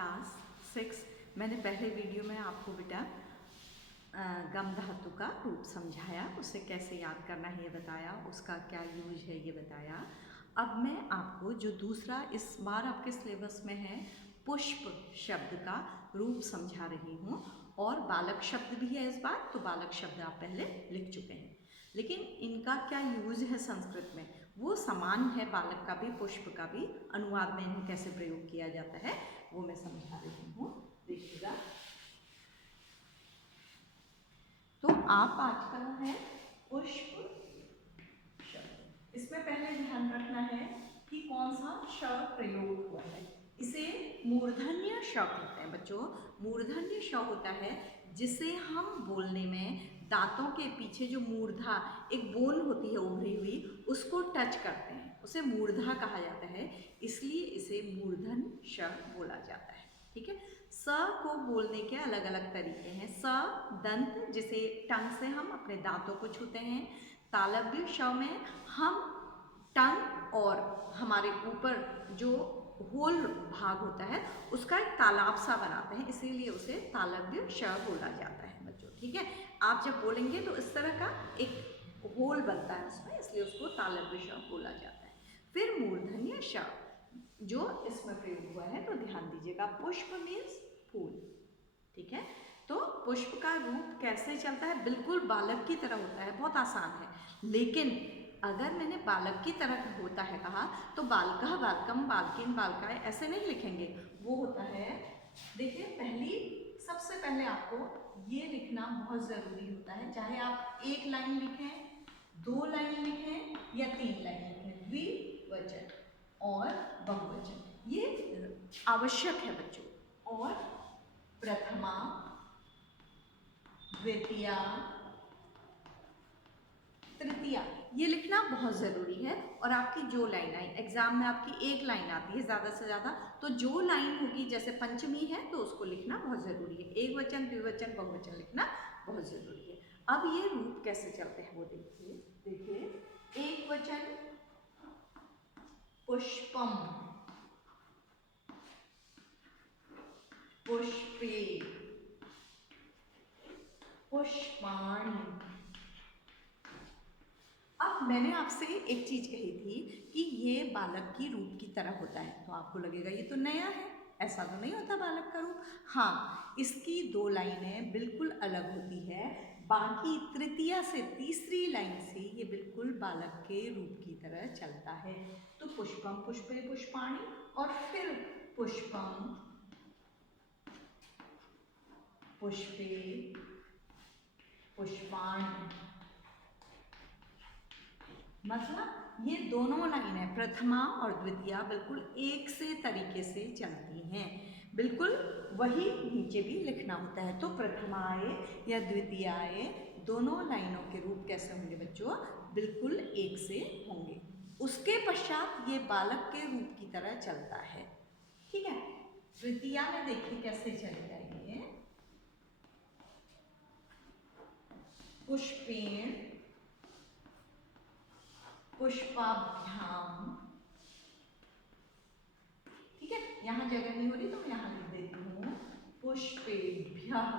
Class 6। मैंने पहले video में आपको बेटा गम धातु का रूप समझाया, उसे कैसे याद करना है ये बताया, उसका क्या यूज है ये बताया। अब मैं आपको जो दूसरा इस बार आपके सिलेबस में है पुष्प शब्द का रूप समझा रही हूँ, और बालक शब्द भी है इस बार, तो बालक शब्द आप पहले लिख चुके हैं, लेकिन इनका क्या यूज है संस्कृत में वो समान है, बालक का भी पुष्प का भी। अनुवाद में इन्हें कैसे प्रयोग किया जाता है वो मैं समझा रही हूँ, देखिएगा। तो आप आज का है पुष्प शब्द। इसमें पहले ध्यान रखना है कि कौन सा श प्रयोग हुआ है। इसे मूर्धन्य श कहते हैं बच्चों। मूर्धन्य श होता है जिसे हम बोलने में दांतों के पीछे जो मूर्धा एक बोन होती है उभरी हुई, उसको टच करते हैं, उसे मूर्धा कहा जाता है, इसलिए इसे मूर्धन श बोला जाता है। ठीक है। स को बोलने के अलग अलग तरीके हैं। स दंत, जिसे टंग से हम अपने दांतों को छूते हैं। तालव्य श में हम टंग और हमारे ऊपर जो होल भाग होता है उसका एक तालाब सा बनाते हैं, इसीलिए उसे तालव्य श बोला जाता है बच्चों। ठीक है। आप जब बोलेंगे तो इस तरह का एक होल बनता है उसमें, इसलिए उसको तालव्य श बोला जाता है। फिर मूर्धन्य श जो इसमें प्रयोग हुआ है, तो ध्यान दीजिएगा। पुष्प मीन्स फूल। ठीक है। तो पुष्प का रूप कैसे चलता है, बिल्कुल बालक की तरह होता है, बहुत आसान है। लेकिन अगर मैंने बालक की तरह होता है कहा तो बालकः बालकम बालकिन बालकाय ऐसे नहीं लिखेंगे। वो होता है, देखिए, सबसे पहले आपको ये लिखना बहुत जरूरी होता है, चाहे आप एक लाइन लिखें, 2 लाइन लिखें या 3 लाइन लिखें, द्विवचन और बहुवचन, ये आवश्यक है बच्चों। और प्रथमा, द्वितीया, तृतीया, ये लिखना बहुत ज़रूरी है। और आपकी जो लाइन आई एग्जाम में, आपकी एक लाइन आती है ज़्यादा से ज़्यादा, तो जो लाइन होगी, जैसे पंचमी है तो उसको लिखना बहुत ज़रूरी है। एक वचन, द्विवचन, बहुवचन लिखना बहुत ज़रूरी है। अब ये रूप कैसे चलते हैं वो देखिए। एक वचन पुष्पम, पुष्पे, पुष्पाणि। अब मैंने आपसे एक चीज कही थी कि ये बालक की रूप की तरह होता है, तो आपको लगेगा ये तो नया है, ऐसा तो नहीं होता बालक का रूप। हाँ, इसकी 2 लाइनें बिल्कुल अलग होती है, बाकी तृतीया से तीसरी लाइन से ये बिल्कुल बालक के रूप की तरह चलता है। तो पुष्पम पुष्पे पुष्पाणि, और फिर पुष्पम पुष्पे पुष्पाणि, मतलब ये दोनों लाइनें प्रथमा और द्वितीया बिल्कुल एक से तरीके से चलती हैं, बिल्कुल वही नीचे भी लिखना होता है। तो प्रथमाए या द्वितीयाए दोनों लाइनों के रूप कैसे होंगे बच्चों, बिल्कुल एक से होंगे। उसके पश्चात ये बालक के रूप की तरह चलता है। ठीक है। द्वितीया में देखिए कैसे चलेगा ये, पुष्पेण पुष्पाभ्याम। ठीक है, यहाँ जगह नहीं हो रही तो मैं यहाँ लिख देती हूँ पुष्पेभ्यः।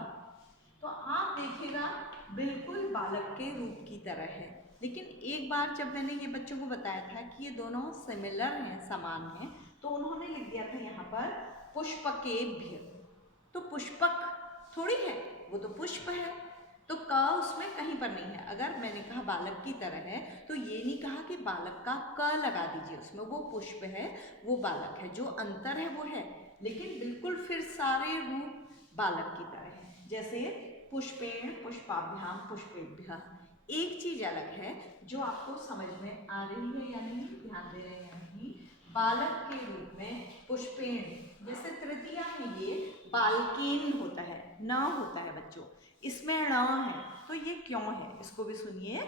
तो आप देखिएगा बिल्कुल बालक के रूप की तरह है। लेकिन एक बार जब मैंने ये बच्चों को बताया था कि ये दोनों सिमिलर हैं, समान हैं, तो उन्होंने लिख दिया था यहाँ पर पुष्पकेभ्य। तो पुष्पक थोड़ी है, वो तो पुष्प है, तो क उसमें कहीं पर नहीं है। अगर मैंने कहा बालक की तरह है तो ये नहीं कहा कि बालक का क लगा दीजिए उसमें, वो पुष्प है, वो बालक है, जो अंतर है वो है, लेकिन बिल्कुल फिर सारे रूप बालक की तरह है। जैसे पुष्पेण पुष्पाभ्याम पुष्पेभ्यः। एक चीज अलग है जो आपको समझ में आ रही है या नहीं, ध्यान दे रहे हैं या नहीं। बालक के रूप में पुष्पेण, जैसे तृतीया में ये बालकेन होता है, न होता है बच्चों, इसमें ण है, तो ये क्यों है इसको भी सुनिए।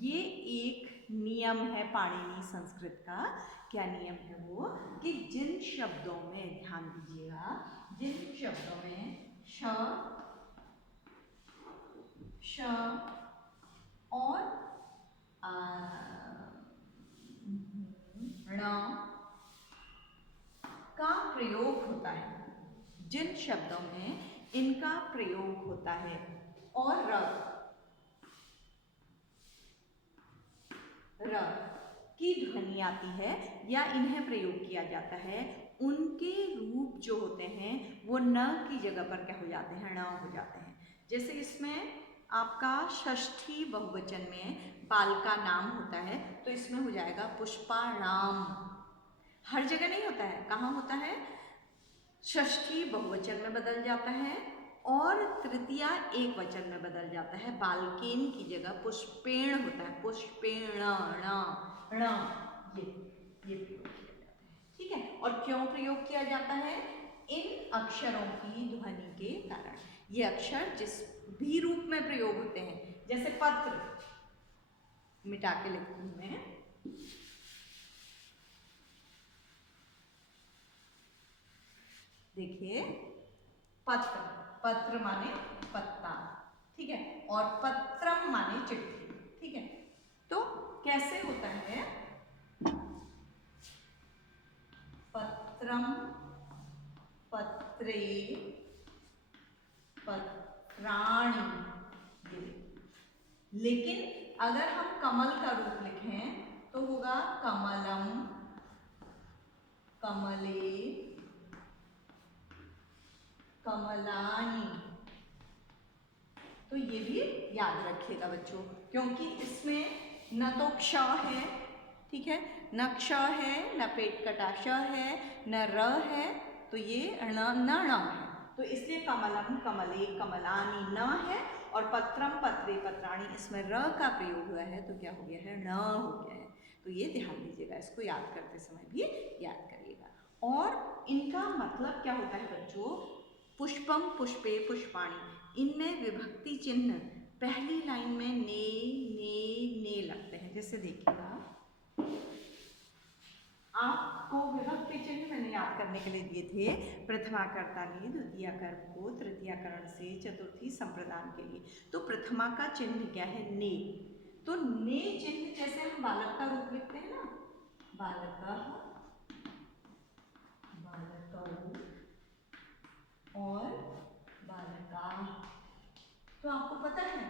ये एक नियम है पाणिनि संस्कृत का। क्या नियम है वो, कि जिन शब्दों में, ध्यान दीजिएगा, जिन शब्दों में श और ण का प्रयोग होता है, शब्दों में इनका प्रयोग होता है। और र की ध्वनि आती है या इन्हें प्रयोग किया जाता है, उनके रूप जो होते हैं वो न की जगह पर क्या हो जाते हैं, ण हो जाते हैं। जैसे इसमें आपका षष्ठी बहुवचन में बालका नाम होता है, तो इसमें हो जाएगा पुष्पाणाम। हर जगह नहीं होता है, कहाँ होता है, षष्ठी बहुवचन में बदल जाता है और तृतीया एक वचन में बदल जाता है। बालकेन की जगह पुष्पेण होता है, पुष्पेण ण ये प्रयोग किया जाता है। ठीक है, और क्यों प्रयोग किया जाता है, इन अक्षरों की ध्वनि के कारण। ये अक्षर जिस भी रूप में प्रयोग होते हैं, जैसे पत्र, मिटा के लिखती हूं मैं, देखिए पत्र, पत्र माने पत्ता, ठीक है, और पत्रम माने चिट्ठी। ठीक है, तो कैसे होता है, पत्रम, पत्रे, पत्राणि। लेकिन अगर हम कमल का रूप लिखें तो होगा कमलम, कमले, कमलानी। तो ये भी याद रखिएगा बच्चों, क्योंकि इसमें न तो क्ष है, ठीक है, न क्ष है, न पेट कटा श है, न र है, तो ये न है, तो इसलिए कमलम, कमले, कमलानी न है, और पत्रम, पत्रे, पत्राणी इसमें र का प्रयोग हुआ है, तो क्या हो गया है, न हो गया है। तो ये ध्यान दीजिएगा, इसको याद करते समय भी याद करिएगा। और इनका मतलब क्या होता है बच्चों, पुष्पम, पुष्पे, पुष्पाणी, इनमें विभक्ति चिन्ह पहली लाइन में ने लगते हैं। जैसे देखिएगा, आपको विभक्ति चिन्ह मैंने याद करने के लिए दिए थे, प्रथमा कर्ता ने, द्वितीय कर्म को, तृतीय करण से, चतुर्थी संप्रदान के लिए। तो प्रथमा का चिन्ह क्या है, ने। तो ने चिन्ह जैसे हम बालक का रूप लिखते हैं ना, बालक, बालक और बालका, तो आपको पता है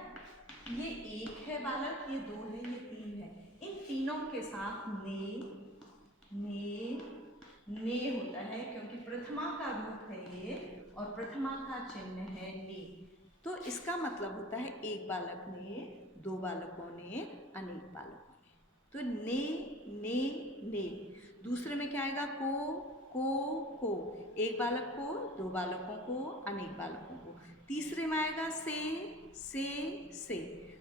ये एक है बालक, ये दो है, ये तीन है, इन तीनों के साथ ने होता है, क्योंकि प्रथमा का रूप है ये और प्रथमा का चिन्ह है ने। तो इसका मतलब होता है एक बालक ने, दो बालकों ने, अनेक बालकों ने। तो ने। दूसरे में क्या आएगा, को, एक बालक को, दो बालकों को, अनेक बालकों को। तीसरे में आएगा से।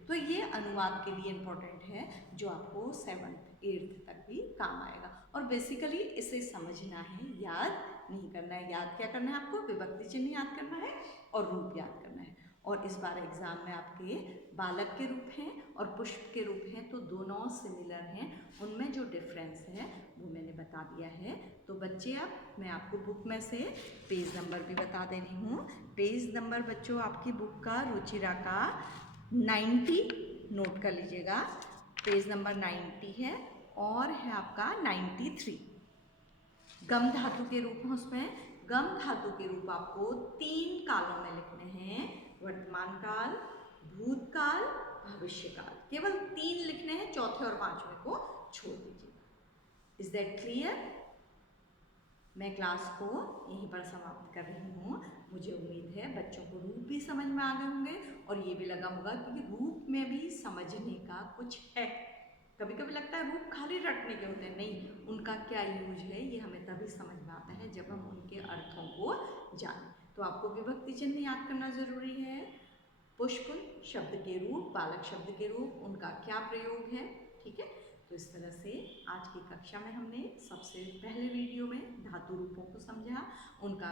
तो ये अनुवाद के लिए इम्पोर्टेंट है, जो आपको 7th 8th तक भी काम आएगा। और बेसिकली इसे समझना है, याद नहीं करना है। याद क्या करना है आपको, विभक्ति चिन्ह याद करना है और रूप याद करना है। और इस बार एग्जाम में आपके बालक के रूप हैं और पुष्प के रूप हैं, तो दोनों सिमिलर हैं, उनमें जो डिफरेंस है वो मैंने बता दिया है। तो बच्चे, अब मैं आपको बुक में से पेज नंबर भी बता दे रही हूँ। पेज नंबर बच्चों आपकी बुक का रुचिरा का 90 नोट कर लीजिएगा, पेज नंबर 90 है, और है आपका 93। गम धातु के रूप में, उसमें गम धातु के रूप आपको 3 कालों में लिखने हैं, वर्तमान काल, भूतकाल, भविष्यकाल। केवल 3 लिखने हैं, चौथे और पांचवें को छोड़ दीजिएगा। Is that clear? मैं क्लास को यहीं पर समाप्त कर रही हूँ। मुझे उम्मीद है बच्चों को रूप भी समझ में आ गए होंगे और ये भी लगा होगा कि रूप में भी समझने का कुछ है। कभी कभी लगता है रूप खाली रटने के होते हैं, नहीं, उनका क्या यूज है ये हमें तभी समझ में आता है जब हम उनके अर्थों को जानें। तो आपको विभक्ति चिन्ह याद करना जरूरी है, पुष्प शब्द के रूप, बालक शब्द के रूप, उनका क्या प्रयोग है, ठीक है। तो इस तरह से आज की कक्षा में हमने सबसे पहले वीडियो में धातु रूपों को समझा, उनका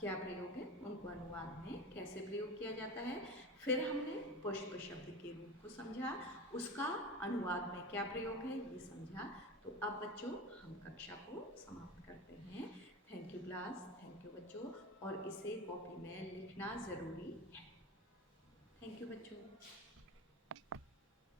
क्या प्रयोग है, उनको अनुवाद में कैसे प्रयोग किया जाता है। फिर हमने पुष्प शब्द के रूप को समझा, उसका अनुवाद में क्या प्रयोग है ये समझा। तो अब बच्चों हम कक्षा को समाप्त करते हैं। Thank you class, thank you बच्चों, और इसे कॉपी में लिखना ज़रूरी है। थैंक यू बच्चों।